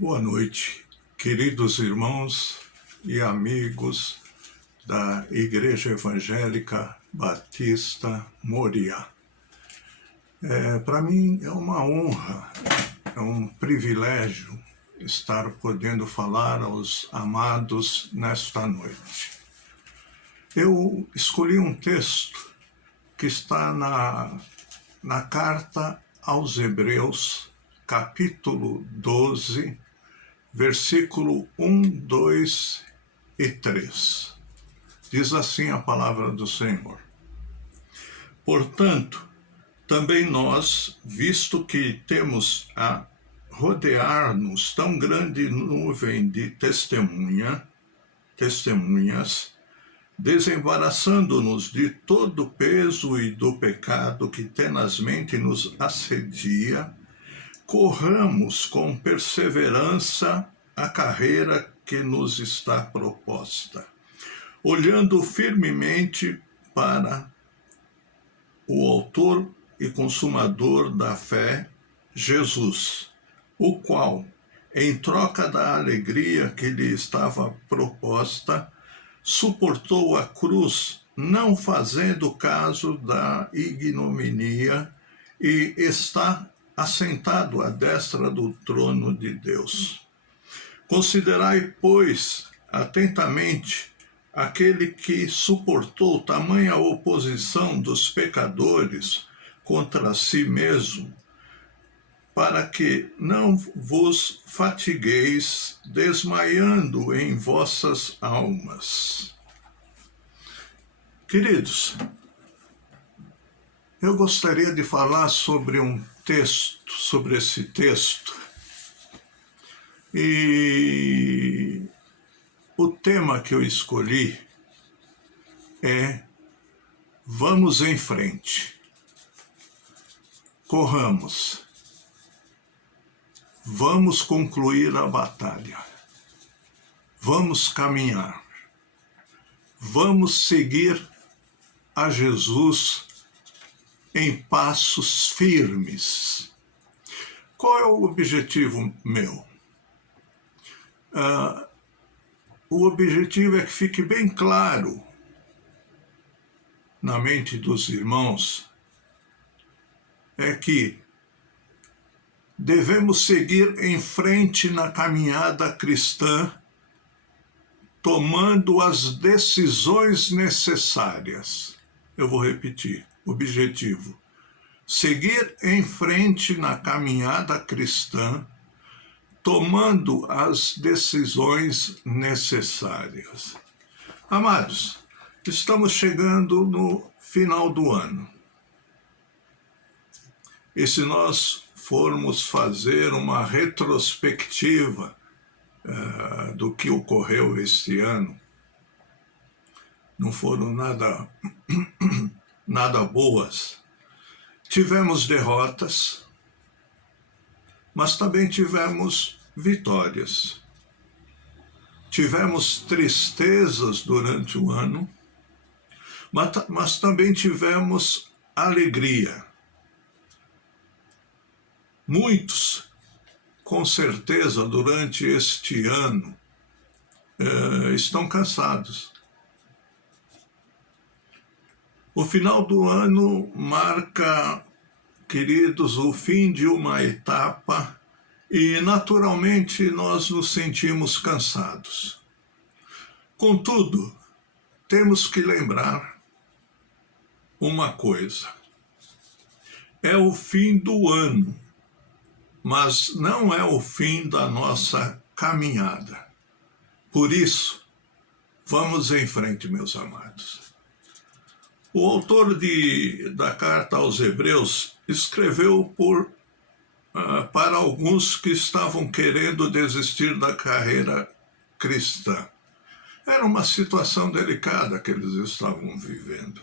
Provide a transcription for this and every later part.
Boa noite, queridos irmãos e amigos da Igreja Evangélica Batista Moriá. Para mim é uma honra, é um privilégio estar podendo falar aos amados nesta noite. Eu escolhi um texto que está na carta aos Hebreus, capítulo 12, versículo 1, 2 e 3. Diz assim a palavra do Senhor. Portanto, também nós, visto que temos a rodear-nos tão grande nuvem de testemunhas, desembaraçando-nos de todo o peso e do pecado que tenazmente nos assedia, corramos com perseverança a carreira que nos está proposta, olhando firmemente para o autor e consumador da fé, Jesus, o qual, em troca da alegria que lhe estava proposta, suportou a cruz, não fazendo caso da ignominia, e está assentado à destra do trono de Deus. Considerai, pois, atentamente aquele que suportou tamanha oposição dos pecadores contra si mesmo, para que não vos fatigueis desmaiando em vossas almas. Queridos, eu gostaria de falar sobre esse texto, e o tema que eu escolhi é Vamos em frente, corramos, vamos concluir a batalha, vamos caminhar, vamos seguir a Jesus em passos firmes. Qual é o objetivo meu? O objetivo é que fique bem claro na mente dos irmãos é que devemos seguir em frente na caminhada cristã, tomando as decisões necessárias. Eu vou repetir. Objetivo: seguir em frente na caminhada cristã, tomando as decisões necessárias. Amados, estamos chegando no final do ano. E se nós formos fazer uma retrospectiva do que ocorreu este ano, não foram nada boas. Tivemos derrotas, mas também tivemos vitórias. Tivemos tristezas durante o ano, mas também tivemos alegria. Muitos, com certeza, durante este ano, estão cansados. O final do ano marca, queridos, o fim de uma etapa e, naturalmente, nós nos sentimos cansados. Contudo, temos que lembrar uma coisa. É o fim do ano, mas não é o fim da nossa caminhada. Por isso, vamos em frente, meus amados. O autor da carta aos Hebreus escreveu para alguns que estavam querendo desistir da carreira cristã. Era uma situação delicada que eles estavam vivendo.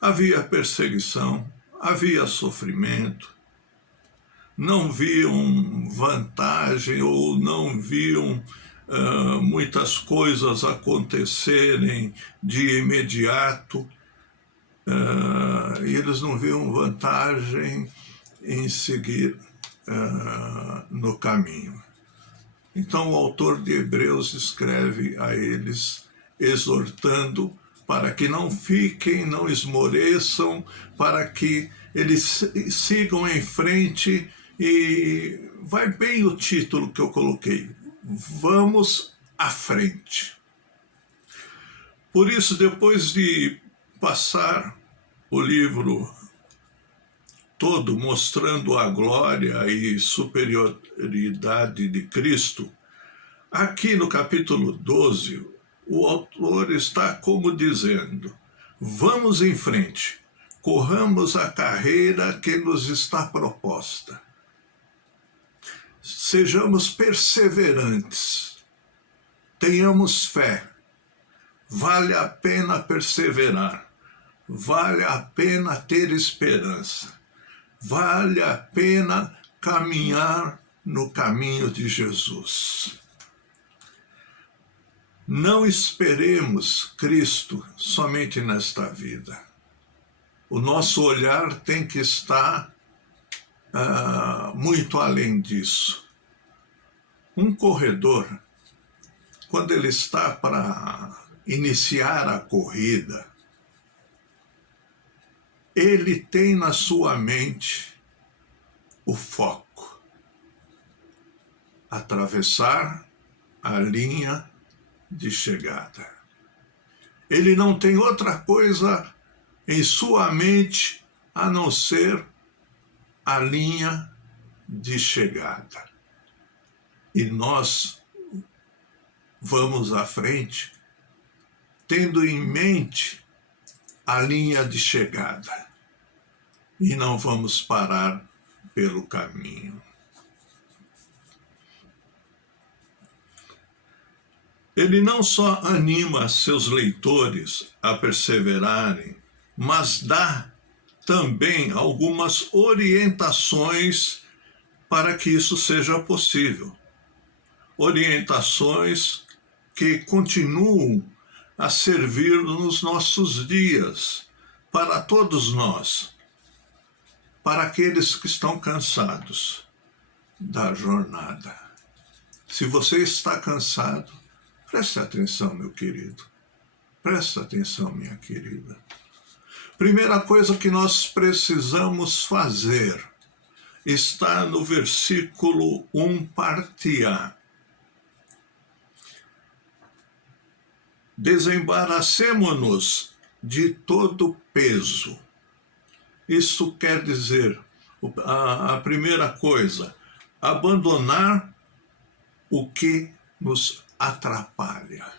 Havia perseguição, havia sofrimento, não viam vantagem ou não viam muitas coisas acontecerem de imediato. E eles não viam vantagem em seguir no caminho. Então o autor de Hebreus escreve a eles, exortando para que não fiquem, não esmoreçam, para que eles sigam em frente, e vai bem o título que eu coloquei, vamos à frente. Por isso, depois de passar o livro todo mostrando a glória e superioridade de Cristo, aqui no capítulo 12, o autor está como dizendo: vamos em frente, corramos a carreira que nos está proposta. Sejamos perseverantes, tenhamos fé, vale a pena perseverar, vale a pena ter esperança, vale a pena caminhar no caminho de Jesus. Não esperemos Cristo somente nesta vida. O nosso olhar tem que estar muito além disso. Um corredor, quando ele está para iniciar a corrida, ele tem na sua mente o foco: atravessar a linha de chegada. Ele não tem outra coisa em sua mente a não ser a linha de chegada. E nós vamos à frente tendo em mente a linha de chegada e não vamos parar pelo caminho. Ele não só anima seus leitores a perseverarem, mas dá também algumas orientações para que isso seja possível. Orientações que continuam a servir nos nossos dias, para todos nós, para aqueles que estão cansados da jornada. Se você está cansado, preste atenção, meu querido. Preste atenção, minha querida. Primeira coisa que nós precisamos fazer está no versículo 1, parte A. Desembaracemo-nos de todo peso. Isso quer dizer, a primeira coisa, abandonar o que nos atrapalha.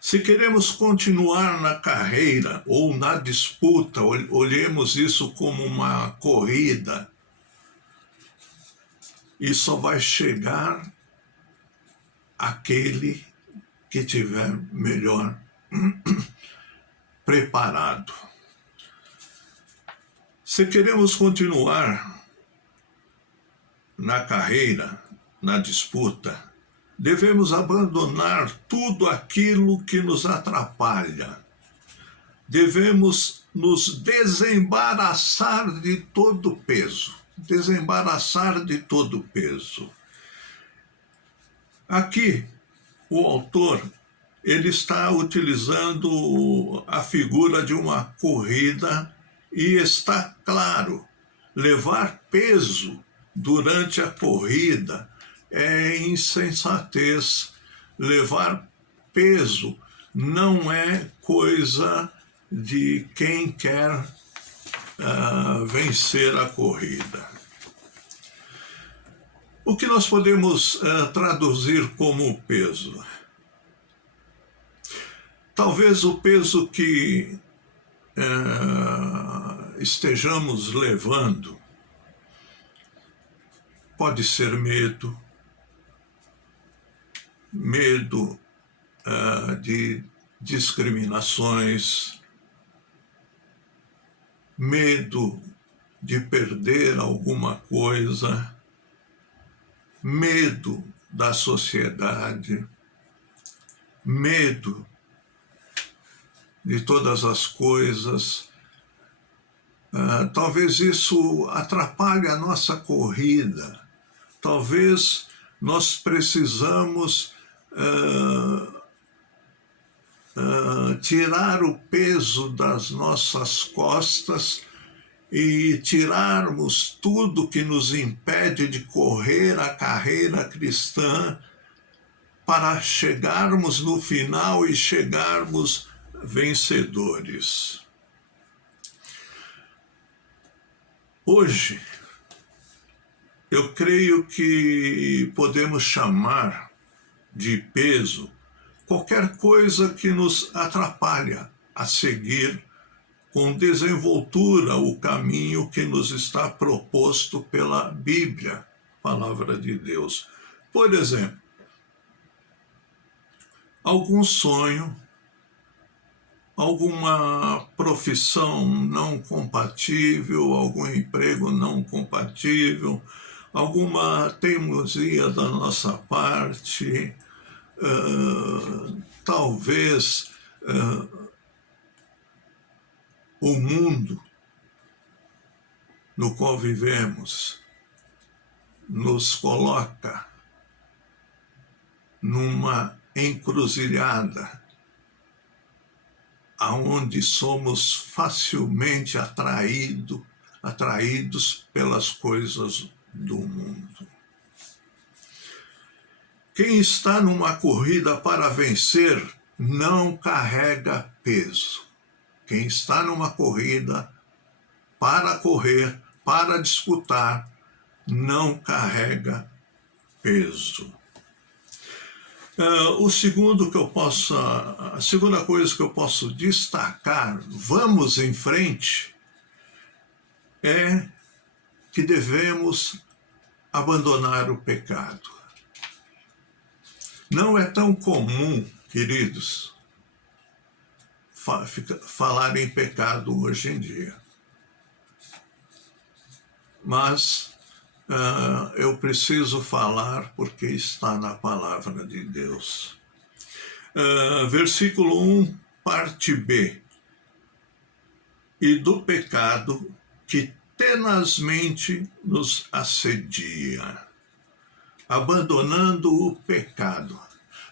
Se queremos continuar na carreira ou na disputa, olhemos isso como uma corrida, e só vai chegar aquele que tiver melhor preparado. Se queremos continuar na carreira, na disputa, devemos abandonar tudo aquilo que nos atrapalha. Devemos nos desembaraçar de todo peso. Desembaraçar de todo peso. Aqui, o autor, ele está utilizando a figura de uma corrida e está claro, levar peso durante a corrida é insensatez. Levar peso não é coisa de quem quer vencer a corrida. O que nós podemos traduzir como peso? Talvez o peso que estejamos levando pode ser medo de discriminações, medo de perder alguma coisa, medo da sociedade, medo de todas as coisas. Talvez isso atrapalhe a nossa corrida. Talvez nós precisamos tirar o peso das nossas costas e tirarmos tudo que nos impede de correr a carreira cristã para chegarmos no final e chegarmos vencedores. Hoje, eu creio que podemos chamar de peso qualquer coisa que nos atrapalha a seguir com desenvoltura o caminho que nos está proposto pela Bíblia, Palavra de Deus. Por exemplo, algum sonho, alguma profissão não compatível, algum emprego não compatível, alguma teimosia da nossa parte, talvez o mundo no qual vivemos nos coloca numa encruzilhada aonde somos facilmente atraídos pelas coisas do mundo. Quem está numa corrida para vencer não carrega peso. Quem está numa corrida para correr, para disputar, não carrega peso. A segunda coisa que eu posso destacar, vamos em frente, é que devemos abandonar o pecado. Não é tão comum, queridos, falar em pecado hoje em dia. Mas eu preciso falar porque está na palavra de Deus. Versículo 1, parte B. E do pecado que tenazmente nos assedia. Abandonando o pecado.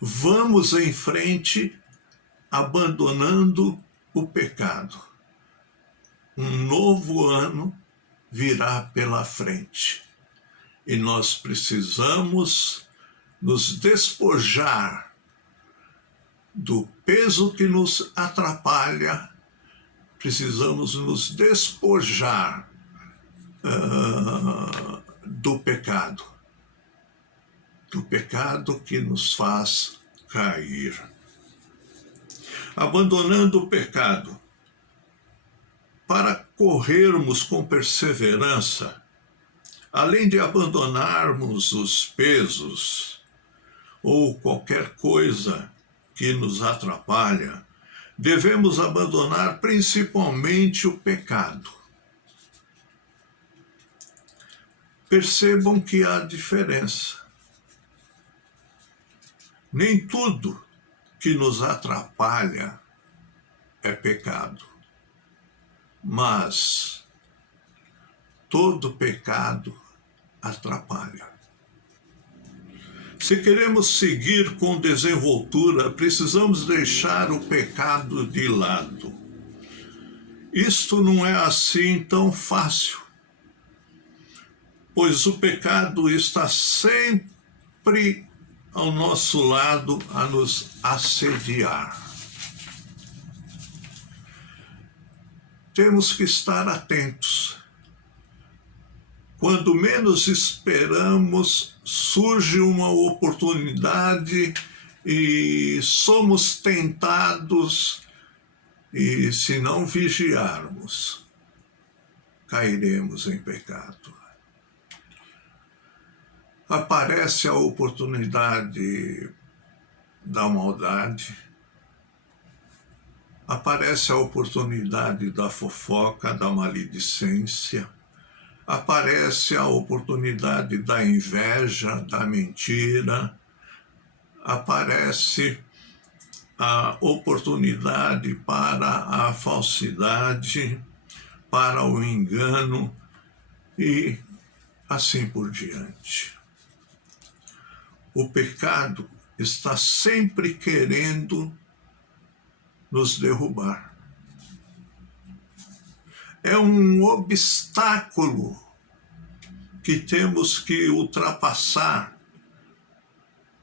Vamos em frente, abandonando o pecado. Um novo ano virá pela frente. E nós precisamos nos despojar do peso que nos atrapalha, precisamos nos despojar do pecado que nos faz cair. Abandonando o pecado, para corrermos com perseverança, além de abandonarmos os pesos ou qualquer coisa que nos atrapalha, devemos abandonar principalmente o pecado. Percebam que há diferença. Nem tudo que nos atrapalha é pecado, mas todo pecado atrapalha. Se queremos seguir com desenvoltura, precisamos deixar o pecado de lado. Isto não é assim tão fácil, pois o pecado está sempre ao nosso lado a nos assediar. Temos que estar atentos. Quando menos esperamos, surge uma oportunidade e somos tentados, e se não vigiarmos, cairemos em pecado. Aparece a oportunidade da maldade, aparece a oportunidade da fofoca, da maledicência, aparece a oportunidade da inveja, da mentira, aparece a oportunidade para a falsidade, para o engano e assim por diante. O pecado está sempre querendo nos derrubar. É um obstáculo que temos que ultrapassar,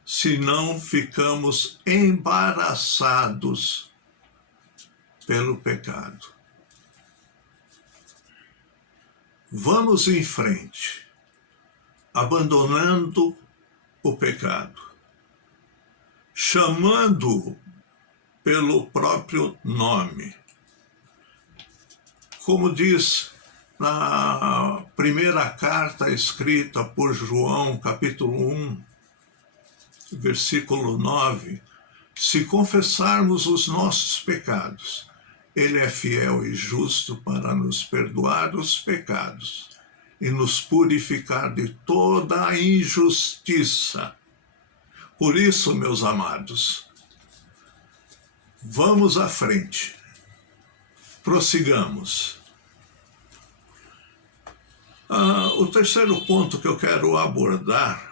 senão ficamos embaraçados pelo pecado. Vamos em frente, abandonando o pecado, chamando-o pelo próprio nome. Como diz na primeira carta escrita por João, capítulo 1, versículo 9, se confessarmos os nossos pecados, Ele é fiel e justo para nos perdoar os pecados e nos purificar de toda a injustiça. Por isso, meus amados, vamos à frente, prossigamos. O terceiro ponto que eu quero abordar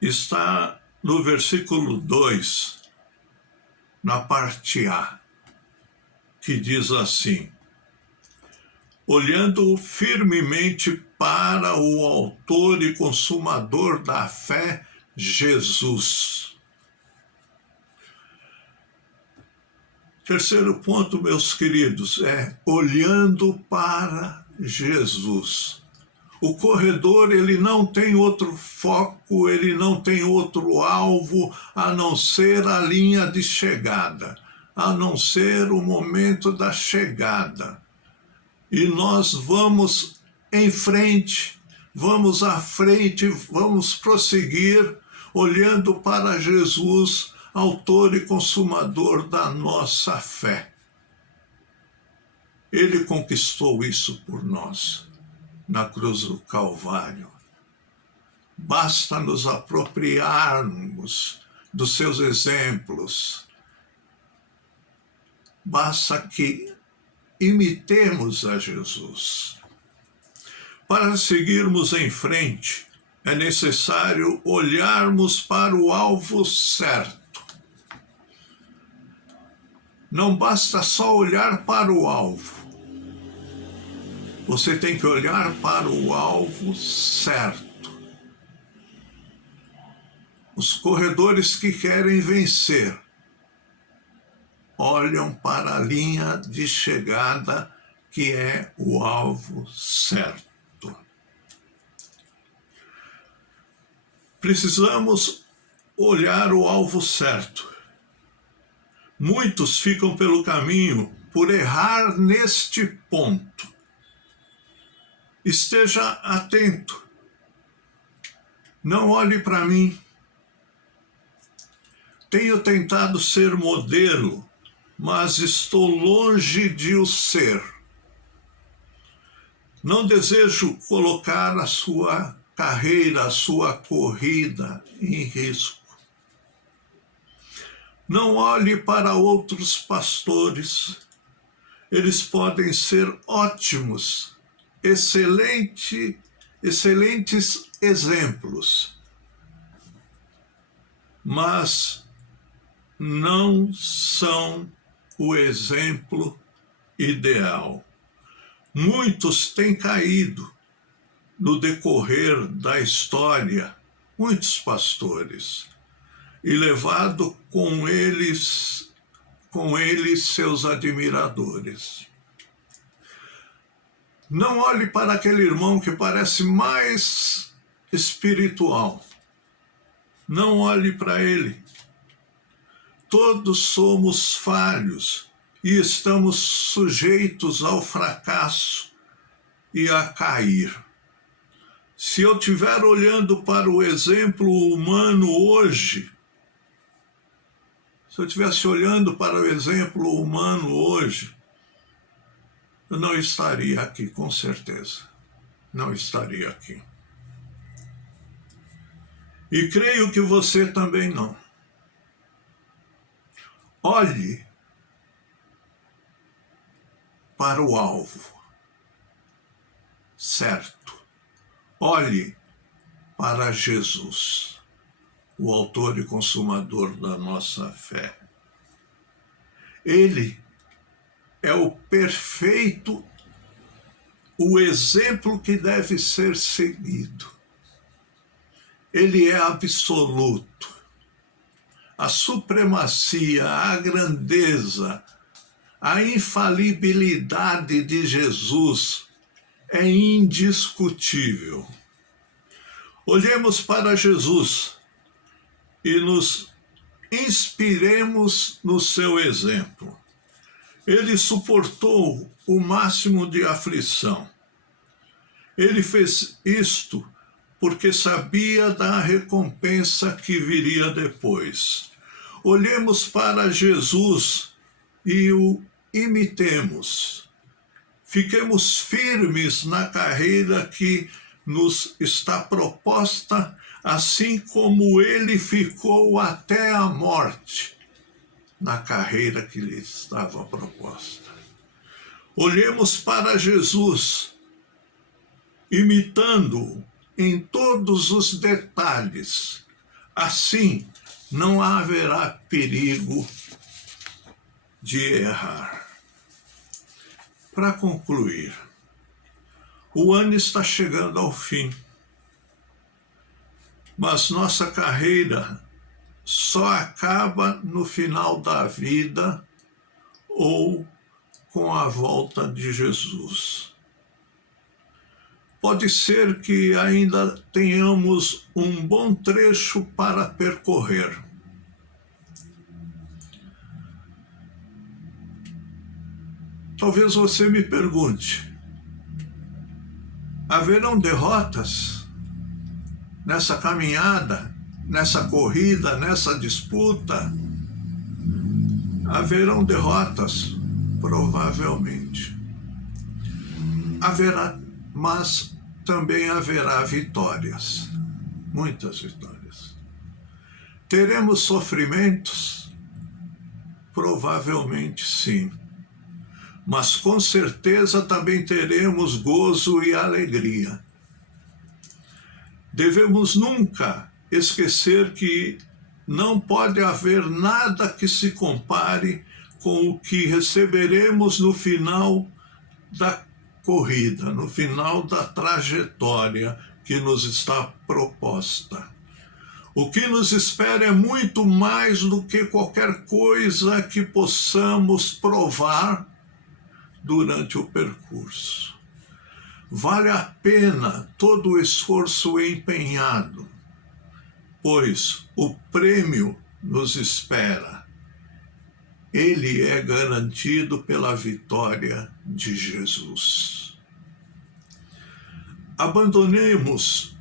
está no versículo 2, na parte A, que diz assim: olhando firmemente para o autor e consumador da fé, Jesus. Terceiro ponto, meus queridos, é olhando para Jesus. O corredor, ele não tem outro foco, ele não tem outro alvo, a não ser a linha de chegada, a não ser o momento da chegada. E nós vamos em frente, vamos à frente, vamos prosseguir, olhando para Jesus, autor e consumador da nossa fé. Ele conquistou isso por nós na cruz do Calvário. Basta nos apropriarmos dos seus exemplos. Basta que imitemos a Jesus. Para seguirmos em frente, é necessário olharmos para o alvo certo. Não basta só olhar para o alvo. Você tem que olhar para o alvo certo. Os corredores que querem vencer olham para a linha de chegada, que é o alvo certo. Precisamos olhar o alvo certo. Muitos ficam pelo caminho por errar neste ponto. Esteja atento. Não olhe para mim. Tenho tentado ser modelo, mas estou longe de o ser. Não desejo colocar a sua carreira, a sua corrida em risco. Não olhe para outros pastores. Eles podem ser ótimos, excelentes exemplos, mas não são o exemplo ideal. Muitos têm caído no decorrer da história, muitos pastores, e levado com eles seus admiradores. Não olhe para aquele irmão que parece mais espiritual. Não olhe para ele. Todos somos falhos e estamos sujeitos ao fracasso e a cair. Se eu estiver olhando para o exemplo humano hoje, se eu estivesse olhando para o exemplo humano hoje, eu não estaria aqui, com certeza. Não estaria aqui. E creio que você também não. Olhe para o alvo certo. Olhe para Jesus, o autor e consumador da nossa fé. Ele é o perfeito, o exemplo que deve ser seguido. Ele é absoluto. A supremacia, a grandeza, a infalibilidade de Jesus é indiscutível. Olhemos para Jesus e nos inspiremos no seu exemplo. Ele suportou o máximo de aflição. Ele fez isto porque sabia da recompensa que viria depois. Olhemos para Jesus e o imitemos. Fiquemos firmes na carreira que nos está proposta, assim como ele ficou até a morte na carreira que lhe estava proposta. Olhemos para Jesus, imitando-o em todos os detalhes. Assim, não haverá perigo de errar. Para concluir, o ano está chegando ao fim, mas nossa carreira só acaba no final da vida ou com a volta de Jesus. Pode ser que ainda tenhamos um bom trecho para percorrer. Talvez você me pergunte: haverão derrotas nessa caminhada, nessa corrida, nessa disputa? Haverão derrotas? Provavelmente. Haverá, mas também haverá vitórias, muitas vitórias. Teremos sofrimentos? Provavelmente sim. Mas com certeza também teremos gozo e alegria. Devemos nunca esquecer que não pode haver nada que se compare com o que receberemos no final da corrida, no final da trajetória que nos está proposta. O que nos espera é muito mais do que qualquer coisa que possamos provar durante o percurso. Vale a pena todo o esforço empenhado, pois o prêmio nos espera. Ele é garantido pela vitória de Jesus. Abandonemos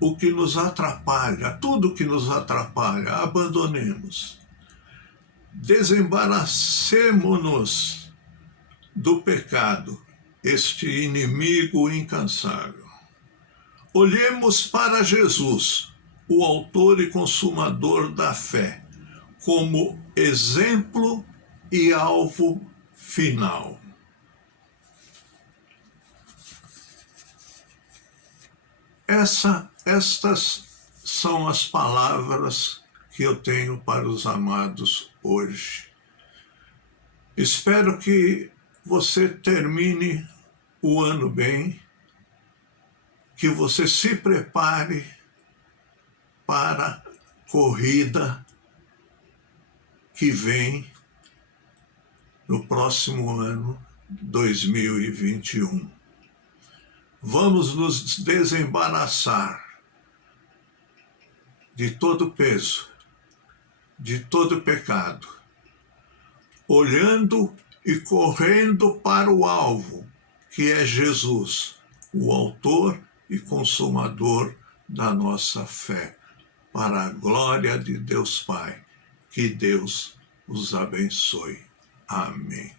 o que nos atrapalha, tudo que nos atrapalha, abandonemos. Desembaracemo-nos do pecado, este inimigo incansável. Olhemos para Jesus, o autor e consumador da fé, como exemplo e alvo final. Estas são as palavras que eu tenho para os amados hoje. Espero que você termine o ano bem, que você se prepare para a corrida que vem no próximo ano, 2021. Vamos nos desembaraçar de todo peso, de todo pecado, olhando e correndo para o alvo, que é Jesus, o autor e consumador da nossa fé, para a glória de Deus Pai. Que Deus os abençoe. Amém.